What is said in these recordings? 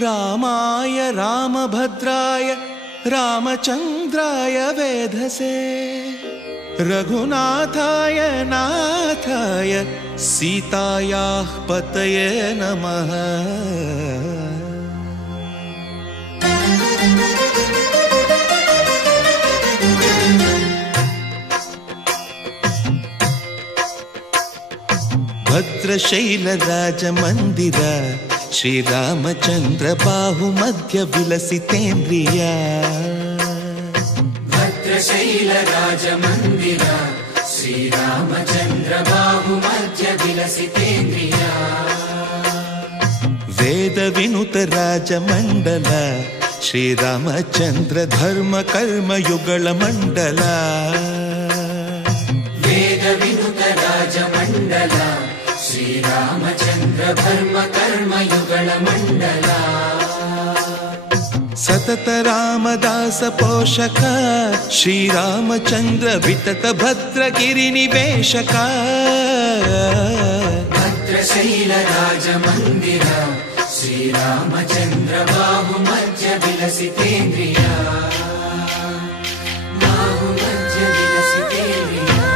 रामाय रामभद्राय रामचन्द्राय वेधसे रघुनाथाय नाथाय सीतायाः पतये नमः। भद्रशैलराजमन्दिर श्रीरामचन्द्र बाहुमध्य विलसितेन्द्रिया। भद्रशैलराजमन्दिर श्रीरामचन्द्र बाहुमध्य विलसितेन्द्रिया। वेदविनुत राजमण्डल श्रीरामचन्द्र धर्म कर्म युगल मण्डल। वेदविनुत राजमण्डल श्रीरामचन्द्र धर्म कर्म युगल मण्डल। सतत रामदास पोषक श्रीरामचन्द्र वितत भद्रगिरि निवेशक। भद्रशैलराजमन्दिर श्रीरामचन्द्र बाहुमध्य विलसितेन्द्रिया। बाहुमध्य विलसितेन्द्रिया।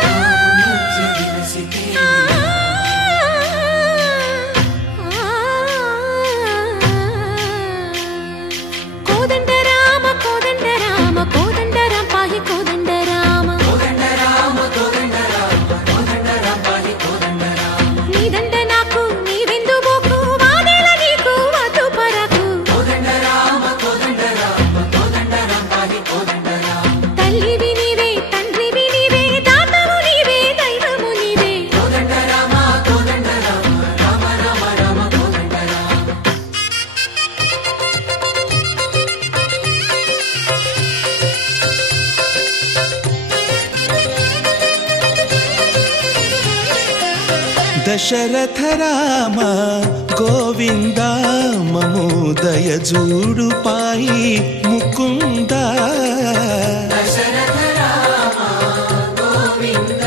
बाहुमध्य विलसितेन्द्रिया। कोदंड राम पाहि कोदंड राम। कोदंड राम पाहि कोदंड राम। नी दंड नाकु नीवेंदु बोकु वादेला नीकु वतु परकु। कोदंड राम पाहि कोदंड राम। तल्लिवि नीवे तंड्रिवि नीवे दातवु नीवे दैवमु नीवे। कोदंड राम राम राम राम कोदंड राम। दशरथ राम गोविंद ममोदय जूडु पाई मुकुंद। दशरथ राम गोविंद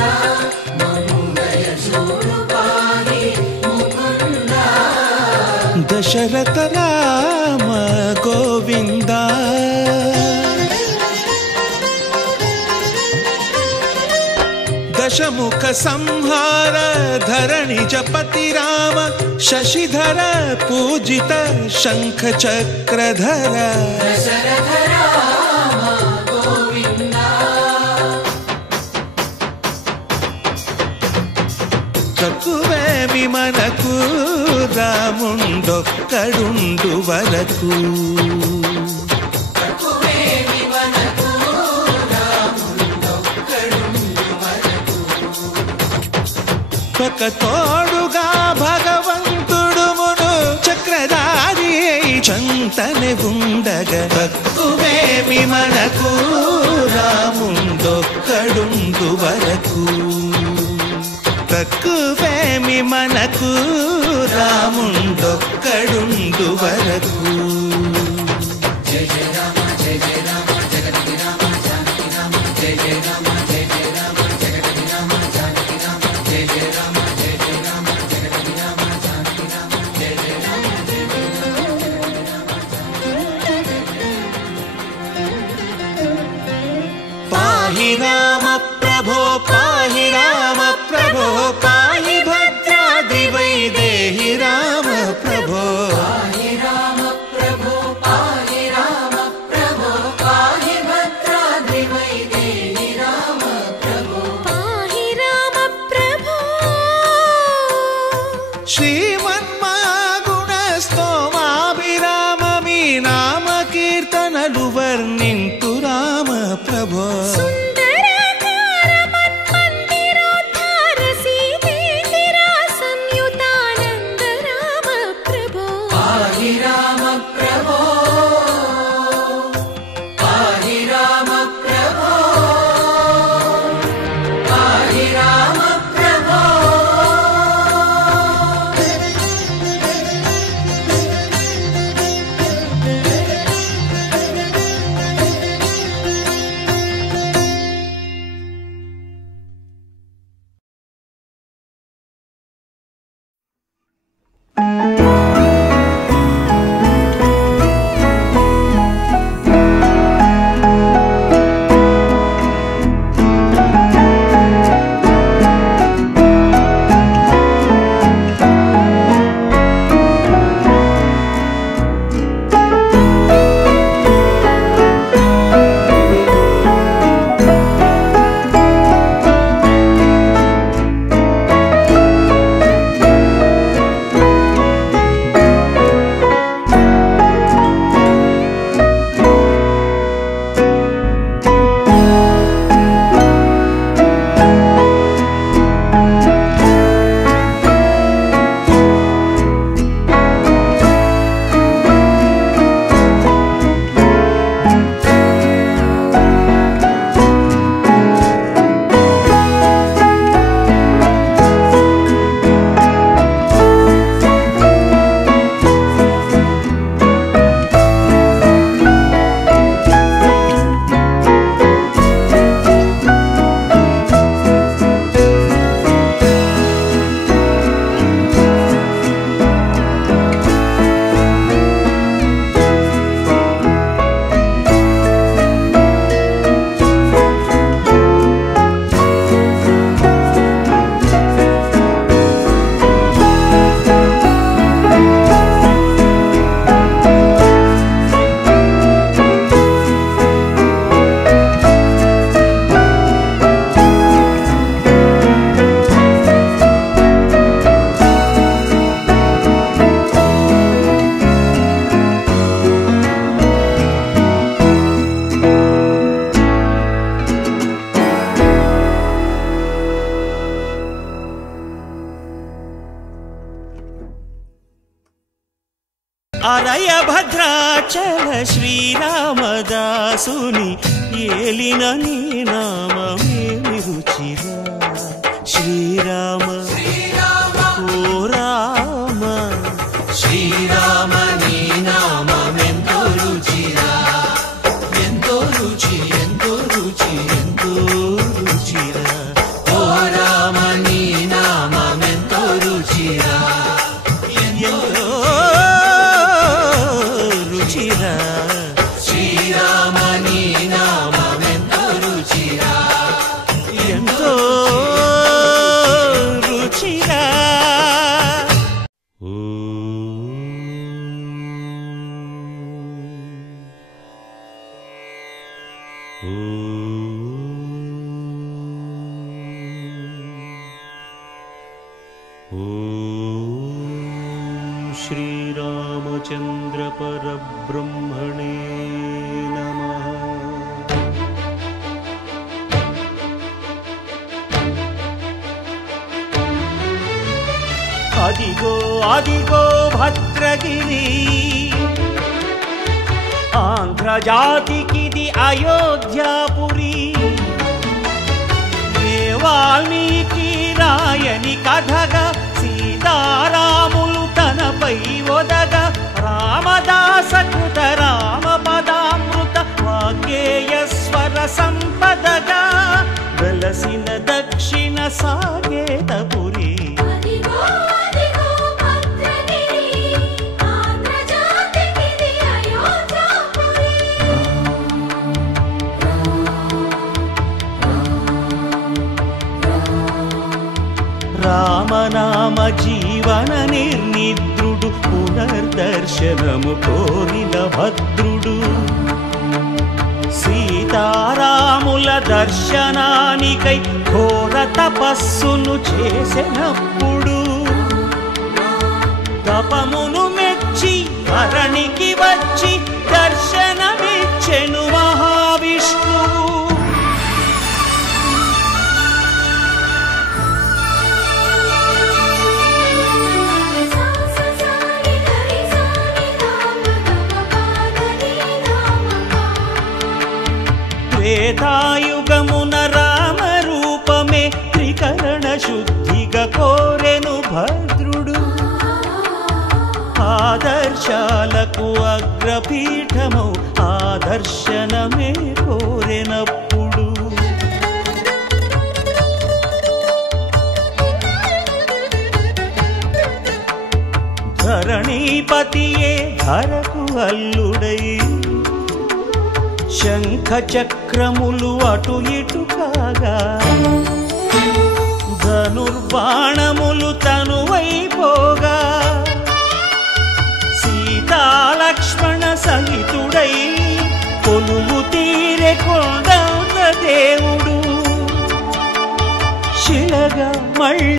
ममोदय जूडु पाहि मुकुंद। दशरथ राम गोविंद दशमुख संहार धरणि जपति राम शशिधर पूजित शंख चक्रधर। दशरथ राम गोविंद। తక్కువేమి మనకు రాముండొక్కడుండు వరకు। తక్కువేమి మనకు రాముండొక్కడుండు వరకు। ఒక తోడుగా భగవంతుడుమును చక్రధారి చంతనే ఉండగా తక్కువేమి మనకు రాముండొక్కడుండు వరకు। తక్కువేమి మనకు రాముండొక్కడుండు వరకు। జయ జయ రామ జయ జయ రామ జగతి రామ జానకి రామ జయ జయ రామ జయ జయ రామ జగతి రామ జానకి రామ జయ జయ రామ జయ జయ రామ జగతి రామ జానకి రామ జయ జయ రామ జయ జయ రామ పాహి రామ ప్రభో పాహి రామ ప్రభో పాహి భద్రాద్రి వైదేహి రామ ప్రభో। పాహి రామ ప్రభో పాహి రామ ప్రభో పాహి భద్రాద్రి వైదేహి రామ ప్రభో। పాహి రామ ప్రభో। శ్రీమన్మాగుణ స్తోమాభిరామ మీ నామ కీర్తనలు వర్ణింతు రామ ప్రభో। సుందరాకార మన్మందిరోద్ధార సీతేందిరా సంయుతానంద రామ ప్రభో। పాహి రామ ప్రభో పాహి రామ ప్రభో పాహి రామ ప్రభో। శ్రీరామదాసుని ఏలిన నీ నామమేమి రుచిరా శ్రీరామ ఓ రామ శ్రీరామ నీ నామమెంతో రుచిరా ఎంతో రుచి ఎంతో రుచి ఎంతో రుచిరా ఓ రామ నీ నామమెంతో రుచిరా ఎంతో రుచిరా శ్రీరామ నీ నామమెంతో రుచిరా ఎంతో రుచిరా श्रीरामचन्द्र परब्रह्मणे नमः। अदिगो अदिगो भद्रगिरि आन्ध्रजातिकिदि अयोध्यापुरी वाल्मीकि रायनि कथगा सीतारामुलु तनपै ओदग रामदास कृत रामपदामृत वाग्गेयस्वर संपदगा वेलसिन दक्षिण साकेतपुरी రామనామ జీవన నిర్నిద్రుడు పునర్దర్శనము కోరిన భద్రుడు సీతారాముల దర్శనానికై ఘోర తపస్సును చేసినప్పుడు తపమును మెచ్చి ధరణికి వచ్చి దర్శనమిచ్చెను మహావిష్ణువు త్రేతాయుగమున రామ రూపమే త్రికరణ శుద్ధిగా కోరెను భద్రుడు ఆదర్శాలకు అగ్రపీఠము ఆదర్శనమే కోరెనప్పుడు ధరణీపతియే ధరకు అల్లుడై శంఖ చక్రములు అటు ఇటు కాగా ధనుర్బాణములు తనువైపోగా సీతాలక్ష్మణ సహితుడై కొలువు తీరె కొండ దేవుడు శిలగా మళ్ళీ